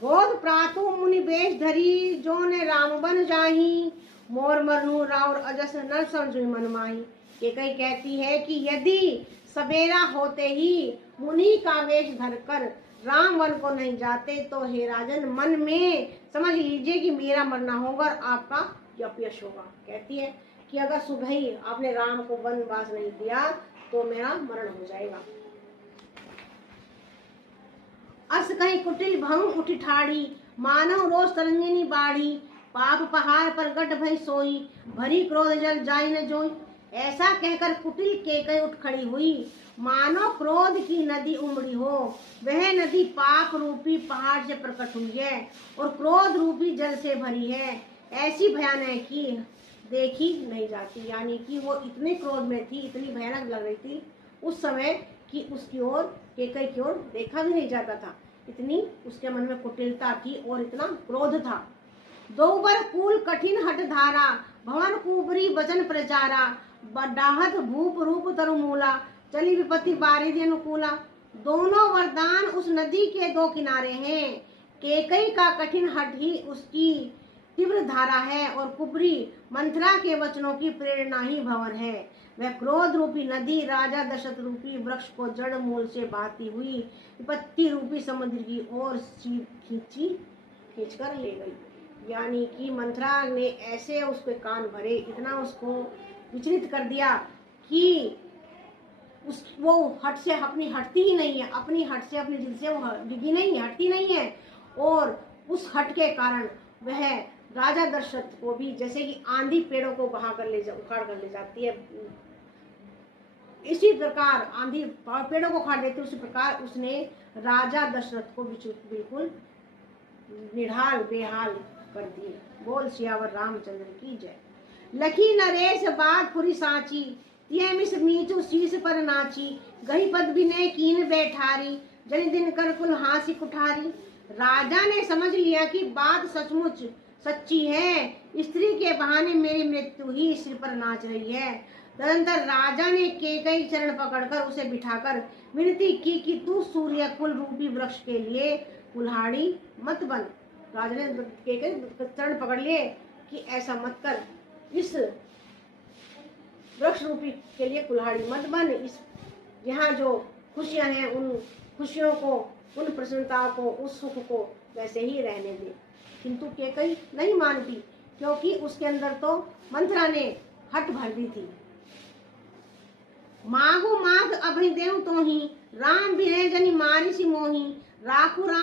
गोद प्रातु मुनि बेश धरी, जो ने राम बन जाही, मोर मरनु राउर अजस न समझुई मन माही। केकई कहती है कि यदि सवेरा होते ही मुनि का वेश धरकर राम वन को नहीं जाते तो हे राजन मन में समझ लीजिए कि मेरा मरना होगा और आपका अपयश होगा। कहती है कि अगर सुबह ही आपने राम को वनवास नहीं दिया तो मेरा मरण हो जाएगा। अस कहीं कुटिल भंग उठी ठाड़ी, मानव रोज तरंगिनी बाढ़ी, पाप पहाड़ पर गट भई सोई, भरी क्रोध जल जाई न जोई। ऐसा कहकर कुटिल केकई उठ खड़ी हुई, मानो क्रोध की नदी उमड़ी हो। वह नदी पाप रूपी पहाड़ से प्रकट हुई है और क्रोध रूपी जल से भरी है। ऐसी भयानक की देखी नहीं जाती, यानी कि वो इतने क्रोध में थी, इतनी भयानक लग रही थी उस समय कि उसकी ओर, केकई की ओर देखा भी नहीं जाता था। इतनी उसके मन में कुटिलता थी और इतना क्रोध था। दोबर कूल कठिन हट धारा, भवन कुबरी वचन प्रचारा, डाहत भूप रूप तरुमूला, चली विपत्ति बारिधि अनुकूला। दोनों वरदान उस नदी के दो किनारे हैं। केकई का कठिन हट ही उसकी तीव्र धारा है और कुबरी मंथरा के वचनों की प्रेरणा ही भवन है। वह क्रोध रूपी नदी राजा दशरथ रूपी वृक्ष को जड़ मूल से बहाती हुई विपत्ति रूपी समुद्र की ओर खींचकर ले गई। यानी कि मंथरा ने ऐसे उसके कान भरे, इतना उसको विचलित कर दिया कि वो हट से अपनी हटती ही नहीं है, अपनी हट से अपनी जिद से वो डिगी नहीं है, हटती नहीं है। और उस हट के कारण वह राजा दशरथ को भी, जैसे कि आंधी पेड़ों को उखाड़ कर ले जाती है, इसी प्रकार आंधी पेड़ों को उखाड़ देती है, उसी प्रकार उसने राजा दशरथ को बिल्कुल निढाल बेहाल कर दिए। बोल सियावर रामचंद्र की जय। लखी नरेश बात पुरी साची, तिय मिस मीचू शीश पर नाची, गही पद विनय कीन बैठारी, जनि दिन कर कुल हासी कुठारी। राजा ने समझ लिया कि बात सचमुच सच्ची है, स्त्री के बहाने मेरी मृत्यु ही सिर पर नाच रही है। तदंतर राजा ने केकई चरण पकड़कर उसे बिठाकर विनती की कि तू सूर्य कुल रूपी वृक्ष के लिए कुल्हाड़ी मत बन। राजा ने केकई चरण पकड़ लिए कि ऐसा मत कर, इस वृक्ष रूपी के लिए कुल्हाड़ी मत बन, इस यहाँ जो खुशियां हैं उन खुशियों को, उन प्रसन्नताओं को, उस सुख को वैसे ही रहने दे। किंतु केकई नहीं मानती, क्योंकि उसके अंदर तो मंथरा ने हट भर दी थी। माहु माघ अभय देव तो ही, राम बिरह जनि मारिसि मोही, राखु राम